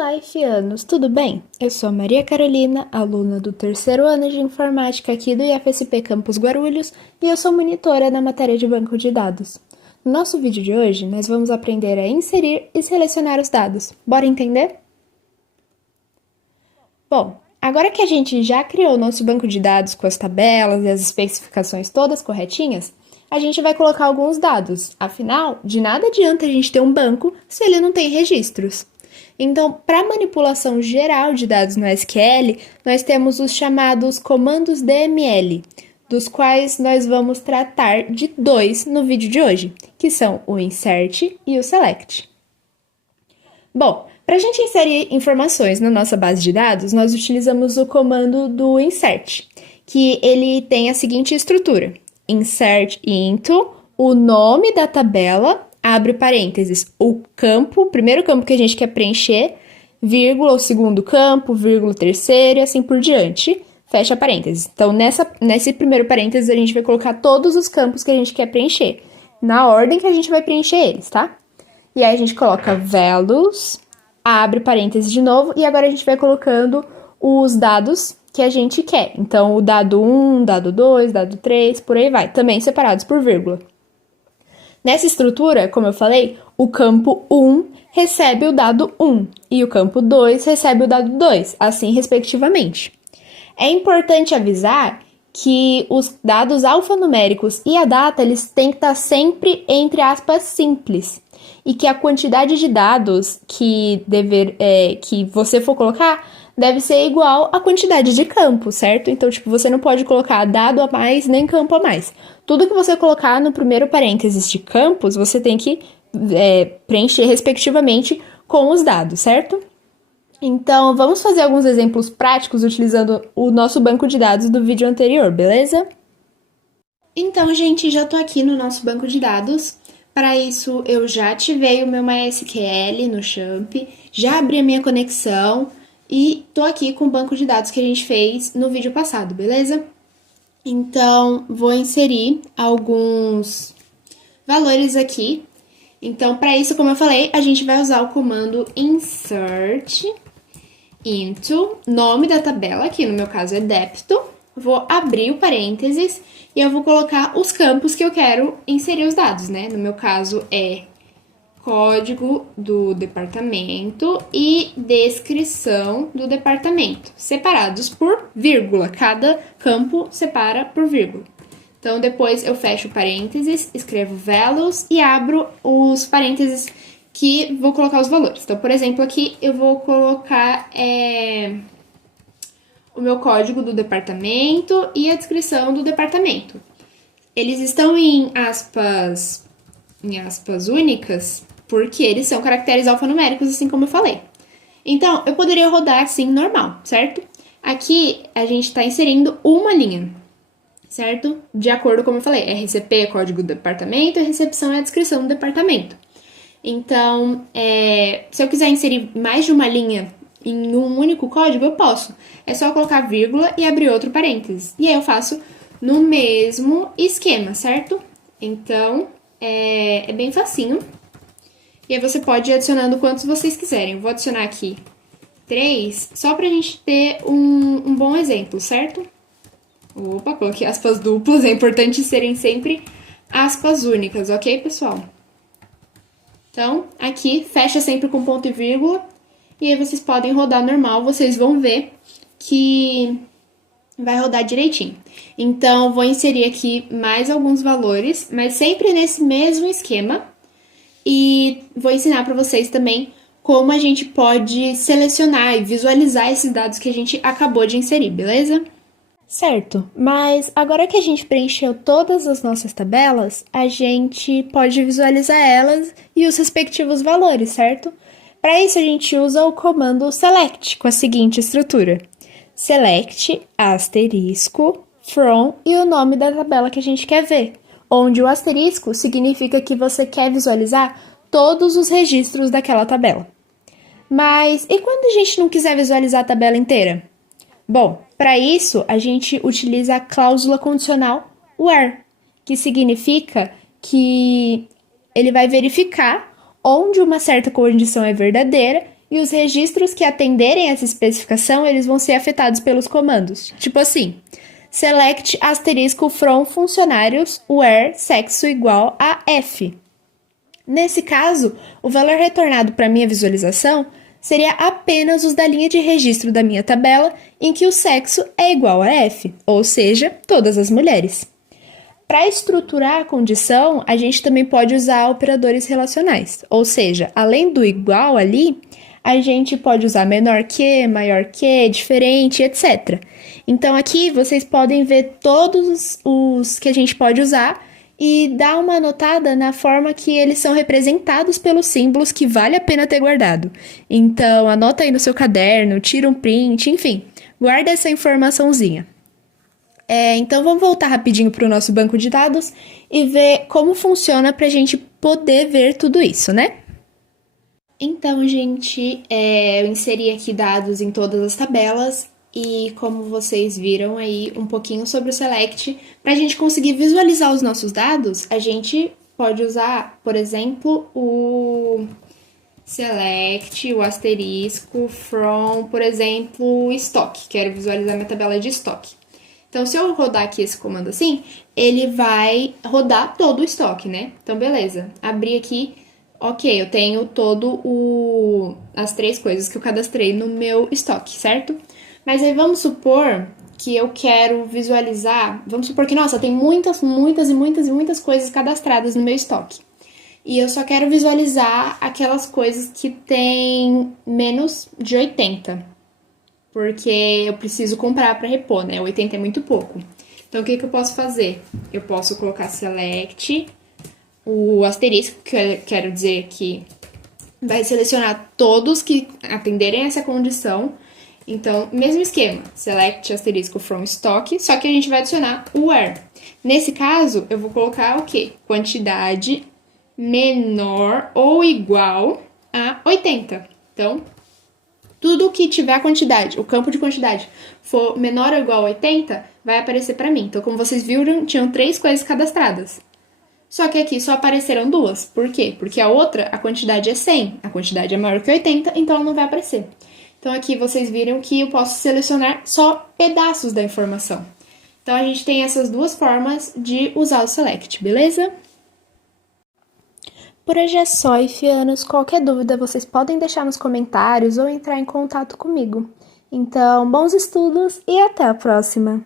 Olá, Fianos, tudo bem? Eu sou a Maria Carolina, aluna do terceiro ano de Informática aqui do IFSP Campus Guarulhos e eu sou monitora na matéria de banco de dados. No nosso vídeo de hoje, nós vamos aprender a inserir e selecionar os dados. Bora entender? Bom, agora que a gente já criou o nosso banco de dados com as tabelas e as especificações todas corretinhas, a gente vai colocar alguns dados. Afinal, de nada adianta a gente ter um banco se ele não tem registros. Então, para manipulação geral de dados no SQL, nós temos os chamados comandos DML, dos quais nós vamos tratar de dois no vídeo de hoje, que são o insert e o select. Bom, para a gente inserir informações na nossa base de dados, nós utilizamos o comando do insert, que ele tem a seguinte estrutura: insert into, o nome da tabela, abre parênteses, o campo, o primeiro campo que a gente quer preencher, vírgula, o segundo campo, vírgula, o terceiro e assim por diante, fecha parênteses. Então, nesse primeiro parênteses, a gente vai colocar todos os campos que a gente quer preencher, na ordem que a gente vai preencher eles, tá? E aí a gente coloca values, abre parênteses de novo, e agora a gente vai colocando os dados que a gente quer. Então, o dado 1, dado 2, dado 3, por aí vai, também separados por vírgula. Nessa estrutura, como eu falei, o campo 1 recebe o dado 1 e o campo 2 recebe o dado 2, assim respectivamente. É importante avisar que os dados alfanuméricos e a data eles têm que estar sempre entre aspas simples e que a quantidade de dados que você for colocar deve ser igual à quantidade de campos, certo? Então, você não pode colocar dado a mais nem campo a mais. Tudo que você colocar no primeiro parênteses de campos, você tem que preencher respectivamente com os dados, certo? Então, vamos fazer alguns exemplos práticos utilizando o nosso banco de dados do vídeo anterior, beleza? Então, gente, já tô aqui no nosso banco de dados. Para isso, eu já ativei o meu MySQL no Champ, já abri a minha conexão e tô aqui com o banco de dados que a gente fez no vídeo passado, beleza? Então, vou inserir alguns valores aqui. Então, para isso, como eu falei, a gente vai usar o comando insert into, nome da tabela, que no meu caso é depto. Vou abrir o parênteses e eu vou colocar os campos que eu quero inserir os dados, né? No meu caso é código do departamento e descrição do departamento, separados por vírgula. Cada campo separa por vírgula. Então, depois eu fecho parênteses, escrevo values e abro os parênteses que vou colocar os valores. Então, por exemplo, aqui eu vou colocar o meu código do departamento e a descrição do departamento. Eles estão em aspas únicas, porque eles são caracteres alfanuméricos, assim como eu falei. Então, eu poderia rodar assim, normal, certo? Aqui, a gente está inserindo uma linha, certo? De acordo com como eu falei, RCP é código do departamento, a recepção é a descrição do departamento. Então, se eu quiser inserir mais de uma linha em um único código, eu posso. É só colocar vírgula e abrir outro parênteses. E aí eu faço no mesmo esquema, certo? Então, é bem facinho. E aí você pode ir adicionando quantos vocês quiserem. Eu vou adicionar aqui 3, só pra gente ter um bom exemplo, certo? Opa, coloquei aspas duplas. É importante serem sempre aspas únicas, ok, pessoal? Então, aqui, fecha sempre com ponto e vírgula. E aí vocês podem rodar normal, vocês vão ver que vai rodar direitinho. Então, vou inserir aqui mais alguns valores, mas sempre nesse mesmo esquema. E vou ensinar para vocês também como a gente pode selecionar e visualizar esses dados que a gente acabou de inserir, beleza? Certo, mas agora que a gente preencheu todas as nossas tabelas, a gente pode visualizar elas e os respectivos valores, certo? Para isso, a gente usa o comando select com a seguinte estrutura: select, asterisco, from e o nome da tabela que a gente quer ver, onde o asterisco significa que você quer visualizar todos os registros daquela tabela. Mas e quando a gente não quiser visualizar a tabela inteira? Bom, para isso, a gente utiliza a cláusula condicional where, que significa que ele vai verificar onde uma certa condição é verdadeira e os registros que atenderem essa especificação, eles vão ser afetados pelos comandos. Tipo assim, select asterisco from funcionários where sexo igual a F. Nesse caso, o valor retornado para minha visualização seria apenas os da linha de registro da minha tabela em que o sexo é igual a F, ou seja, todas as mulheres. Para estruturar a condição, a gente também pode usar operadores relacionais, ou seja, além do igual ali, a gente pode usar menor que, maior que, diferente, etc. Então aqui vocês podem ver todos os que a gente pode usar e dar uma anotada na forma que eles são representados pelos símbolos que vale a pena ter guardado. Então anota aí no seu caderno, tira um print, enfim, guarda essa informaçãozinha. Então vamos voltar rapidinho para o nosso banco de dados e ver como funciona para a gente poder ver tudo isso, né? Então, gente, eu inseri aqui dados em todas as tabelas e como vocês viram aí um pouquinho sobre o Select, para a gente conseguir visualizar os nossos dados, a gente pode usar, por exemplo, o Select, o asterisco, from, por exemplo, estoque. Quero visualizar minha tabela de estoque. Então, se eu rodar aqui esse comando assim, ele vai rodar todo o estoque, né? Então, beleza. Abri aqui, ok, eu tenho as 3 coisas que eu cadastrei no meu estoque, certo? Mas aí vamos supor que eu quero visualizar, vamos supor que, nossa, tem muitas coisas cadastradas no meu estoque. E eu só quero visualizar aquelas coisas que tem menos de 80. Porque eu preciso comprar para repor, né? 80 é muito pouco. Então, o que eu posso fazer? Eu posso colocar select, o asterisco, que eu quero dizer que vai selecionar todos que atenderem essa condição. Então, mesmo esquema, select asterisco from stock, só que a gente vai adicionar o where. Nesse caso, eu vou colocar o quê? Quantidade menor ou igual a 80. Então, tudo que tiver a quantidade, o campo de quantidade, for menor ou igual a 80, vai aparecer para mim. Então, como vocês viram, tinham 3 coisas cadastradas. Só que aqui só apareceram 2. Por quê? Porque a outra, a quantidade é 100. A quantidade é maior que 80, então ela não vai aparecer. Então, aqui vocês viram que eu posso selecionar só pedaços da informação. Então, a gente tem essas 2 formas de usar o Select, beleza? Por hoje é só, Ifianos. Qualquer dúvida vocês podem deixar nos comentários ou entrar em contato comigo. Então, bons estudos e até a próxima!